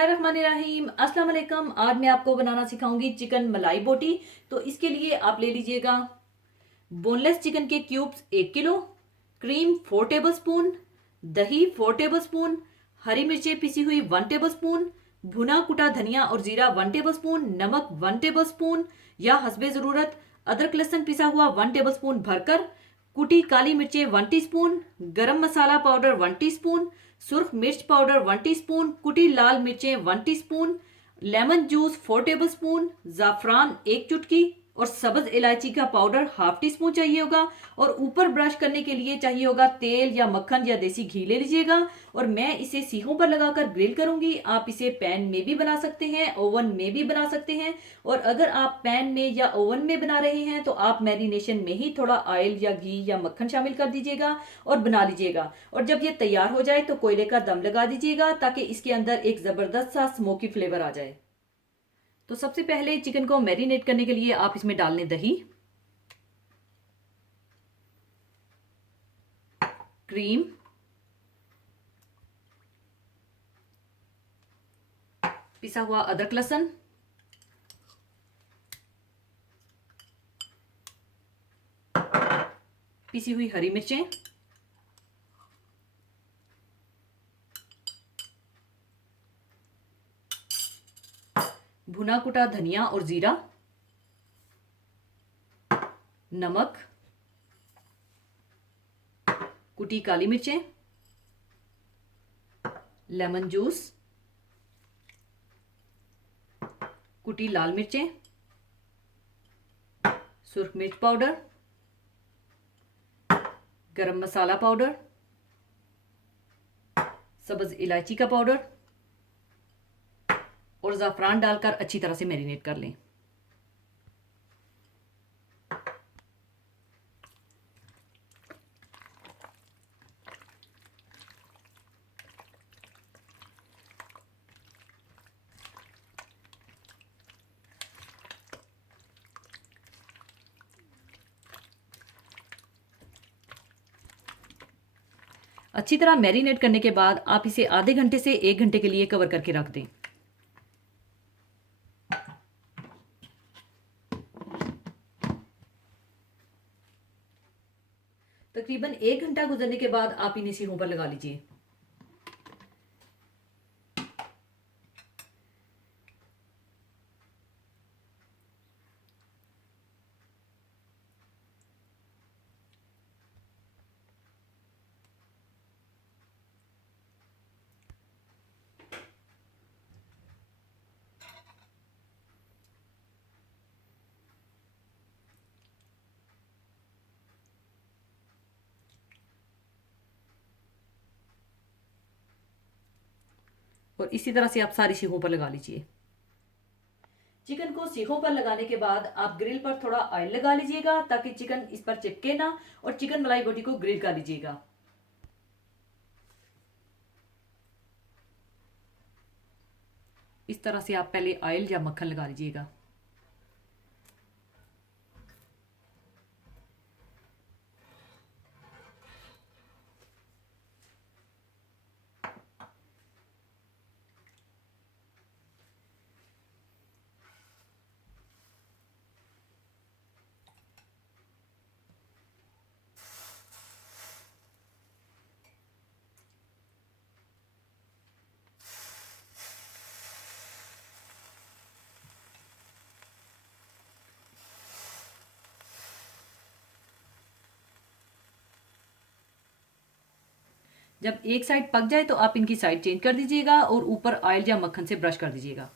बिस्मिल्लाहिर्रहमानिर्रहीम अस्सलाम वालेकुम। आज मैं आपको बनाना सिखाऊंगी चिकन मलाई बोटी। तो इसके लिए आप ले लीजिएगा बोनलेस चिकन के cubes 1 kilo, cream 4 table spoon, दही 4 टेबल स्पून, हरी मिर्चें पिसी हुई 1 टेबल स्पून, भुना कुटा धनिया और जीरा 1 टेबल स्पून, नमक 1 टेबल स्पून या हस्बे ज़रूरत अदरक लहसुन पिसा हुआ 1 टेबल स्पून भरकर, कुटी काली मिर्चें 1 टीस्पून, गरम मसाला पाउडर 1 टीस्पून, सुर्ख मिर्च पाउडर 1 टीस्पून, कुटी लाल मिर्चें 1 teaspoon, lemon juice 4 tablespoon, ज़ाफ़रान 1 चुटकी और सब्ज इलायची का पाउडर ½ टीस्पून चाहिए होगा। और ऊपर ब्रश करने के लिए चाहिए होगा तेल या मक्खन या देसी घी ले लीजिएगा। और मैं इसे सीखों पर लगाकर ग्रिल करूंगी। आप इसे पैन में भी बना सकते हैं, ओवन में भी बना सकते हैं। और अगर आप पैन में या ओवन में बना रहे हैं तो आप मैरिनेशन में ही थोड़ा ऑयल या घी या मक्खन शामिल कर दीजिएगा और बना लीजिएगा। और जब ये तैयार हो जाए तो कोयले का दम लगा दीजिएगा ताकि इसके अंदर एक ज़बरदस्त सा स्मोकी फ्लेवर आ जाए। तो सबसे पहले चिकन को मैरिनेट करने के लिए आप इसमें डाल लें दही, क्रीम, पिसा हुआ अदरक लहसुन, पिसी हुई हरी मिर्चें, भुना कुटा धनिया और जीरा, नमक, कुटी काली मिर्चें, लेमन जूस, कुटी लाल मिर्चें, सुर्ख मिर्च पाउडर, गरम मसाला पाउडर, सब्ज इलायची का पाउडर और ज़ाफ़रान डालकर अच्छी तरह से मैरिनेट कर लें। अच्छी तरह मैरिनेट करने के बाद आप इसे आधे घंटे से 1 घंटे के लिए कवर करके रख दें। तकरीबन 1 घंटा गुजरने के बाद आप इन्हें सीहों पर लगा लीजिए। और इसी तरह से आप सारी सीखों पर लगा लीजिए। चिकन को सीखों पर लगाने के बाद आप ग्रिल पर थोड़ा ऑयल लगा लीजिएगा ताकि चिकन इस पर चिपके ना, और चिकन मलाई बोटी को ग्रिल कर लीजिएगा। इस तरह से आप पहले ऑयल या मक्खन लगा लीजिएगा। जब एक साइड पक जाए तो आप इनकी साइड चेंज कर दीजिएगा और ऊपर ऑयल या मक्खन से ब्रश कर दीजिएगा।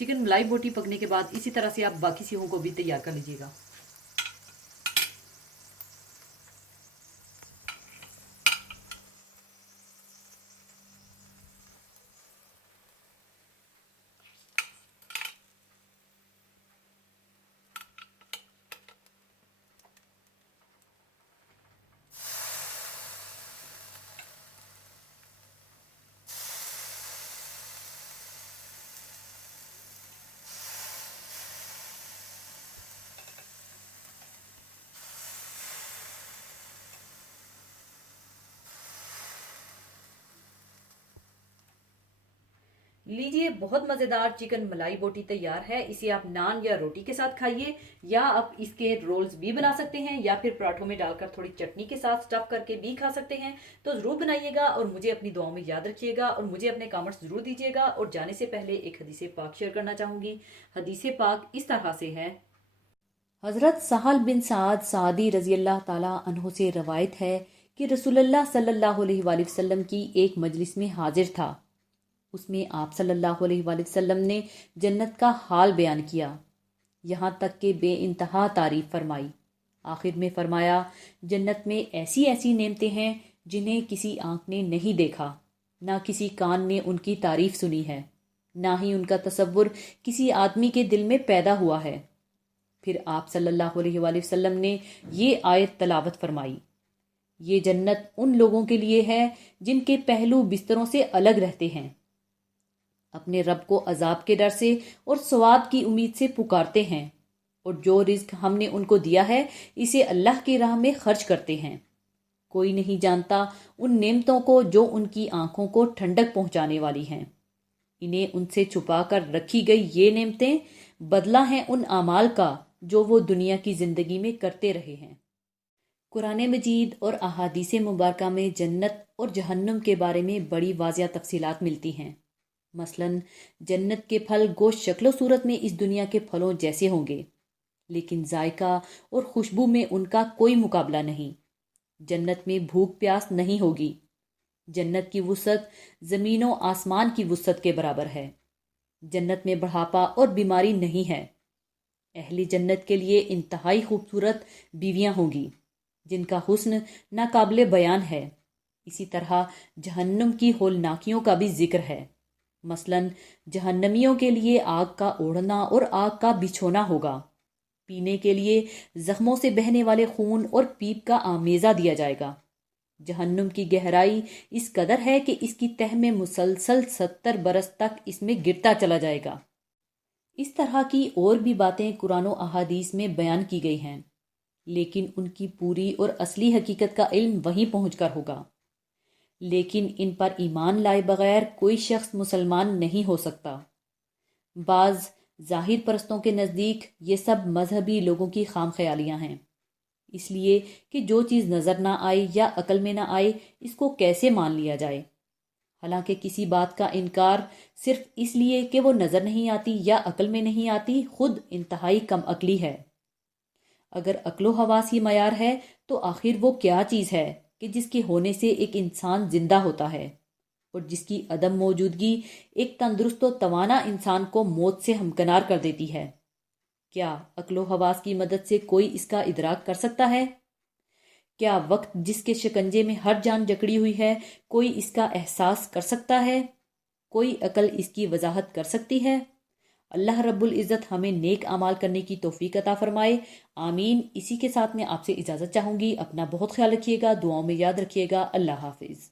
चिकन मलाई बोटी पकने के बाद इसी तरह से आप बाकी चीज़ों को भी तैयार कर लीजिएगा। लीजिए, बहुत मज़ेदार चिकन मलाई बोटी तैयार है। इसे आप नान या रोटी के साथ खाइए, या आप इसके रोल्स भी बना सकते हैं, या फिर पराठों में डालकर थोड़ी चटनी के साथ स्टफ करके भी खा सकते हैं। तो ज़रूर बनाइएगा और मुझे अपनी दुआओं में याद रखिएगा और मुझे अपने कमेंट्स ज़रूर दीजिएगा। और जाने से पहले एक हदीस पाक शेयर करना चाहूँगी। हदीस पाक इस तरह से है। हज़रत सहल बिन साद सादी रज़ी अल्लाह ताला अन्हु से रवायत है कि रसूलुल्लाह सल्लल्लाहु अलैहि वसल्लम की एक मजलिस में हाजिर था। उसमें आप सल्लल्लाहु अलैहि वसल्लम ने जन्नत का हाल बयान किया, यहाँ तक कि बेइंतहा तारीफ फरमाई। आखिर में फरमाया, जन्नत में ऐसी ऐसी नेमतें हैं जिन्हें किसी आंख ने नहीं देखा, ना किसी कान ने उनकी तारीफ सुनी है, ना ही उनका तसव्वुर किसी आदमी के दिल में पैदा हुआ है। फिर आप सल्लल्लाहु अलैहि वसल्लम ने ये आयत तलावत फरमाई, ये जन्नत उन लोगों के लिए है जिनके पहलू बिस्तरों से अलग रहते हैं, अपने रब को अजाब के डर से और सवाब की उम्मीद से पुकारते हैं, और जो रिज्क हमने उनको दिया है इसे अल्लाह की राह में खर्च करते हैं। कोई नहीं जानता उन नेमतों को जो उनकी आंखों को ठंडक पहुंचाने वाली हैं। इन्हें उनसे छुपा कर रखी गई ये नेमतें बदला हैं उन आमाल का जो वो दुनिया की जिंदगी में करते रहे हैं। कुरान मजीद और अहादीस मुबारक में जन्नत और जहन्नुम के बारे में बड़ी वाज़िया तफसीलात मिलती हैं। मसलन जन्नत के फल गोश्त शक्लो सूरत में इस दुनिया के फलों जैसे होंगे, लेकिन जायका और खुशबू में उनका कोई मुकाबला नहीं। जन्नत में भूख प्यास नहीं होगी। जन्नत की वुसअत ज़मीनों आसमान की वुसअत के बराबर है। जन्नत में बुढ़ापा और बीमारी नहीं है। अहली जन्नत के लिए इंतहाई खूबसूरत बीवियां होंगी जिनका हुस्न नाकाबिले बयान है। इसी तरह जहन्नुम की होलनाकियों का भी जिक्र है। मसलन जहन्नमियों के लिए आग का ओढ़ना और आग का बिछोना होगा। पीने के लिए जख्मों से बहने वाले खून और पीप का आमेजा दिया जाएगा। जहन्नुम की गहराई इस कदर है कि इसकी तह में मुसलसल 70 बरस तक इसमें गिरता चला जाएगा। इस तरह की और भी बातें कुरान और अहादीस में बयान की गई हैं, लेकिन उनकी पूरी और असली हकीकत का इल्म वहीं पहुंचकर होगा। लेकिन इन पर ईमान लाए बगैर कोई शख्स मुसलमान नहीं हो सकता। बाज जाहिर परस्तों के नज़दीक ये सब मजहबी लोगों की खाम ख्यालियाँ हैं, इसलिए कि जो चीज़ नज़र ना आए या अकल में ना आए इसको कैसे मान लिया जाए। हालांकि किसी बात का इनकार सिर्फ इसलिए कि वो नज़र नहीं आती या अकल में नहीं आती खुद इंतहाई कम अकली है। अगर अक्लो हवास ही मयार है तो आखिर वो क्या चीज़ है कि जिसके होने से एक इंसान जिंदा होता है और जिसकी अदम मौजूदगी एक तंदुरुस्त और तवाना इंसान को मौत से हमकनार कर देती है। क्या अक्लो हवास की मदद से कोई इसका इदराक कर सकता है? क्या वक्त जिसके शिकंजे में हर जान जकड़ी हुई है कोई इसका एहसास कर सकता है? कोई अकल इसकी वजाहत कर सकती है? अल्लाह रब्बुल इज़्ज़त हमें नेक अमाल करने की तौफीक अता फरमाए। आमीन। इसी के साथ मैं आपसे इजाज़त चाहूँगी। अपना बहुत ख्याल रखिएगा, दुआओं में याद रखिएगा। अल्लाह हाफिज़।